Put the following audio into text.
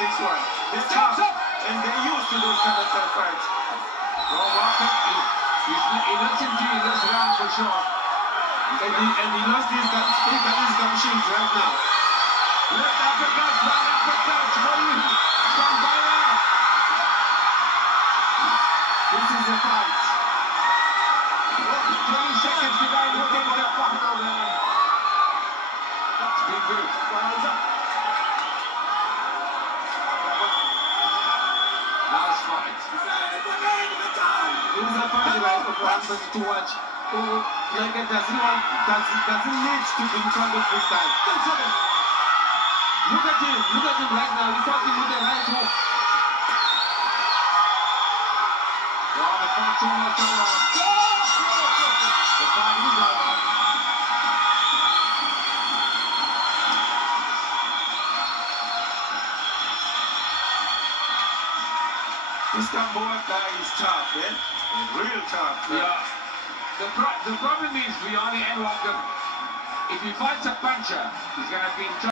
this one. They're tough, and they're used to those kind of tough fights. Well, Walker, he lets him do this round for sure. And he lost his gum shield right now. Left uppercut, right uppercut, from Bayer. This is a fight. 20 seconds to go. Look at that fucking over there. That's been good. Nice fight. This is a fight like Brandon to watch. Like it doesn't need to be in front of this guy. Look at him right now. He's talking with the right hook. Well, the fight's almost over. The fight is over. This Gamboa guy is tough, man. Real tough. Man. Yeah. The problem is, Riani and Walker, if he fights a puncher, he's going to be in trouble.